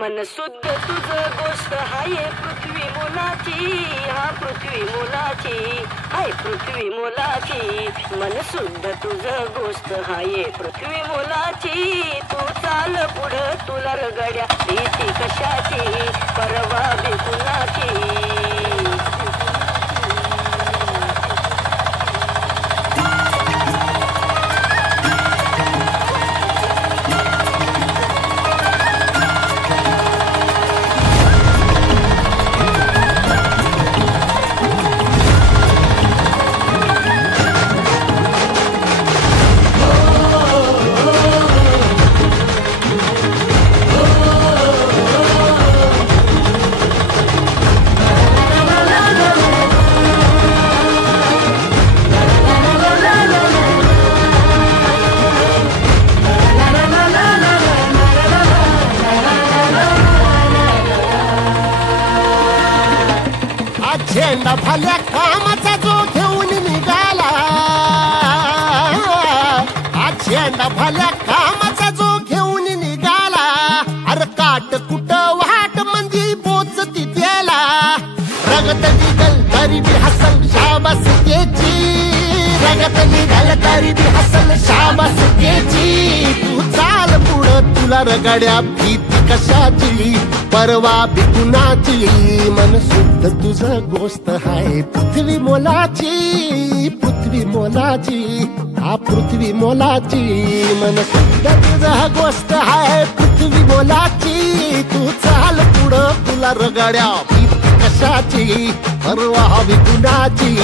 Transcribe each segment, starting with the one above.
मन शुद्ध तुझ गोष्ट हाय पृथ्वी मोलाची, हा पृथ्वी मोलाची, हाय पृथ्वी मोलाची. मन शुद्ध तुझ गोष्ट हाय पृथ्वी मोलाची. तू चाल पुढं तुला रगड्या भीती कशाची, परवा बिकुणाची. झेंडा भल्या कामाचा जो घेऊन निघाला, आज झेंडा भल्या कामाचा जो घेऊन निघाला. अरे काट कुट वाट मंदी पोचती त्याला, रगत निघल तरी बी हसल शाबास त्याची, रगत निघल तरी बी हसल शाबास त्याची. तू चाल पुढं तुला रगड्या भीती कशाची, परवा बिकुणाची. मन शुद्ध तुझ गोष्ट हाय पृथ्वी मोलाची, पृथ्वी मोलाची, हा पृथ्वी मोलाची. मन शुद्ध तुझ गोष्ट हाय पृथ्वी मोलाची. तू चाल पुढं तुला रगड्या भीती कशाची, परवा बिकुणाची.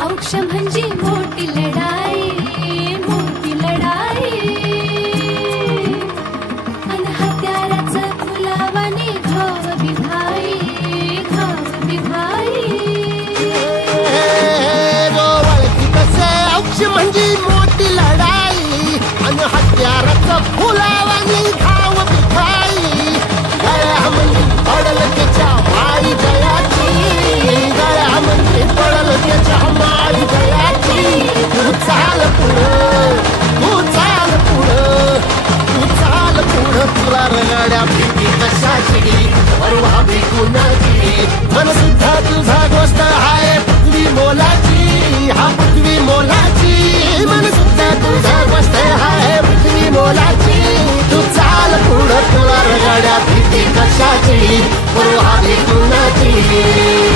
औक्ष म्हणजे मोठी लढाई, मोठी लढाई. अन हत्याराचं फुलावाने घाव बिभाई, घाव बिभाई. औक्ष म्हणजे मोठी लढाई, अन हत्याराचं फुलावाने घाव बिभाई. गळ्यामध्ये पडल त्याच्या माई जयाची, गळ्यामध्ये पडल त्याच्या माई जयाची. तू चाल पुढं, तू चाल पुढं, तू चाल पुढं तुला रगड्या भीती कशाची, परवा बिकुणाची. मन सुद्धा तुझा गोष्ट हाय पृथ्वी मोलाची, हा पृथ्वी मोलाची. मन सुद्धा तुझा गोष्ट हाय पृथ्वी मोलाची. तू चाल पुढं तुला रगड्या भीती कशाची, परवा बिकुणाची.